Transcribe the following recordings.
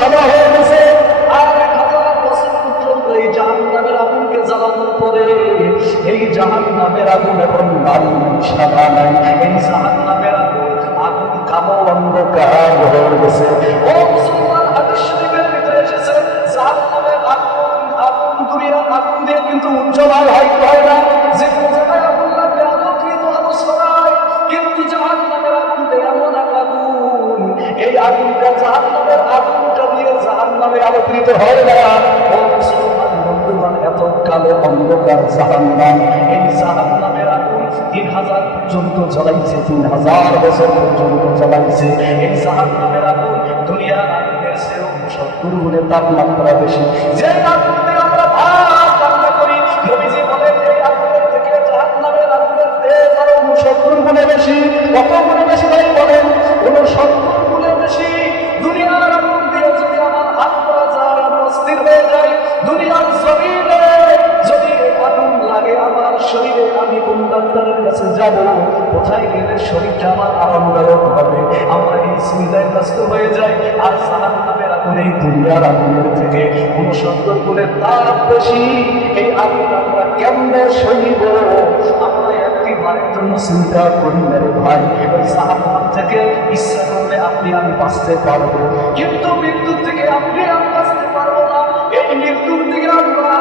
সাদা হয়ে গেছে। আর 1000 বছর পর্যন্ত এই জাহান্নামের আগুনকে জ্বালানোর পরে এই জাহান্নামের আগুন এখন লাল সাদা নাই, এই জাহান্নামের আগুন কালো অন্ধকার হয়ে গেছে। ও মুসলমান, হাদিস শরীফের ভিতরে এসেছে জাহান্নামের আগুন দুনিয়ার আগুন দিয়ে কিন্তু উজ্জ্বল আর হয় না। যে কোনো জায়গায় আগুন লাগবে আলোকিত আলো ছড়ায়, কিন্তু জাহান্নামের আগুন এমন এক আগুন, এই আগুনটা জাহান্নামের আগুনটা দিয়ে জাহান্নামে আলোকিত হয় না। ও মুসলমান বন্ধুগণ, এত কালো অন্ধকার জাহান্নাম, এই জাহান্নামের আগুন 3000 পর্যন্ত জ্বালাইছে, 3000 বছর পর্যন্ত জ্বালাইছে। এই জাহান্নামের আগুন দুনিয়ার আগুনের চেয়েও 70 গুণে তাপমাত্রা বেশি। যে আগুন দিয়ে আমরা ভাত রান্না করি, নবীজি বলেন এই আগুনের থেকে জাহান্নামের আগুনের তেজ আরো 70 গুণে বেশি। কত গুণে বেশি ভাই বলেন? 70 গুণে বেশি। দুনিয়ার আগুন দিয়ে যদি আমার হাত পা যায়, আমি অস্থির হয়ে যাই। দুনিয়ার জমিনে যদি আগুন লাগে আমার শরীরে, আমি কোন ডাক্তারের কাছে যাব? কোথায় গেলে শরীরটা আমার আরামদায়ক হবে? আমরা এই চিন্তায় ব্যস্ত হয়ে যাই। আর জাহান্নামের আগুন এই দুনিয়ার আগুনের থেকে 69 গুণের তাপ বেশি। এই আগুন আমরা কেমনে সইব? আমরা একটিবারের জন্য চিন্তা করি না রে ভাই। ওই জাহান্নাম থেকে ইচ্ছা করলে আপনি আমি বাঁচতে পারবো, কিন্তু মৃত্যুর থেকে আপনি আমি বাঁচতে পারবো না। এই মৃত্যুর থেকে আমরা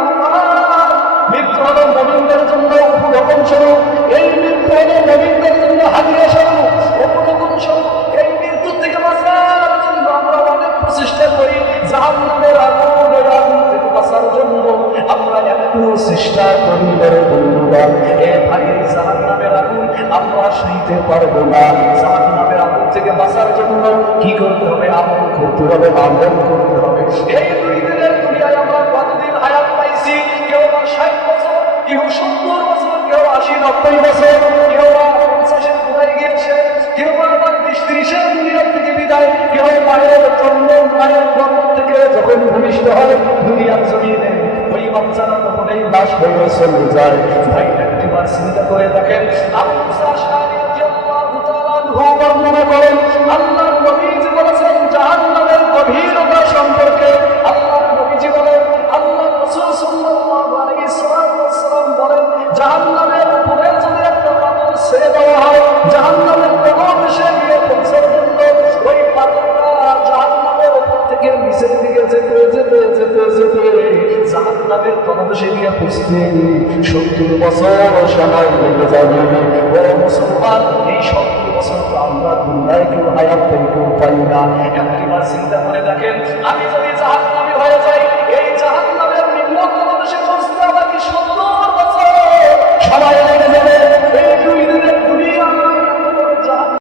মৃত্যু হলো নবীনদের জন্য উপরকম স্বরূপ, এই মৃত্যু হলো নবীনদের জন্য হাজিরা স্বরূপ, উপরকম স্বরূপ। এই মৃত্যুর থেকে বাঁচার জন্য আমরা অনেক প্রচেষ্টা করি। জাহান্নামের আগুনের আগুন থেকে বাঁচার জন্য আমরা একটু চেষ্টা করি বলে বন্ধুগণ। এ ভাই, জাহান্নামের আগুন আমরা সইতে পারবো না। জাহান্নামের আগুন থেকে বাঁচার জন্য কি করতে হবে? আমল করতে হবে, আমল করতে হবে। এই 2 দিনের দুনিয়ায় আমরা কতদিন হায়াত পাইছি? কেউ বা 60 বছর, কেউ 70 বছর, কেউ 80-90 বছর, কেউ বা 50-এর কোথায় গিয়েছে, কেউ আবার 20-30-এর দুনিয়ার থেকে বিদায়, কেউ মায়ের জন্ম, মায়ের গর্ভ থেকে যখন ভূমিষ্ঠ হয় দুনিয়ার জমিনে, ওই বাচ্চারা তখনই লাশ হয়ে চলে যায়। ভাই, একটিবার চিন্তা করে দেখেন। আবু মুসা আশআরী রাদিয়াল্লাহু তাআলা আনহু বর্ণনা করেন, আল্লাহর নবীজি বলেছেন জাহান্নামের গভীরতা সম্পর্কে। আল্লাহর নবীজি বলেন, আল্লাহর রাসূল সাল্লাল্লাহু আলাইহি ওয়াসাল্লাম বলেন, জাহান্নামের উপরে যদি একটা পাথর ছেড়ে দেওয়া হয়, জাহান্নামের তলদেশে গিয়ে পৌঁছার জন্য ওই পাথরটা জাহান্নামের উপর থেকে নিচের দিকে যেতে যেতে যেতে যেতে জাহান্নামের তলদেশে গিয়ে পৌঁছতে 70 বছর সময় লেগে যাবে। ও মুসলমান, এই 70 বছর তো আমরা দুনিয়ায় কেউ হায়াত থেকে কেউ পাই না। একটিবার চিন্তা করে দেখেন, আমি যদি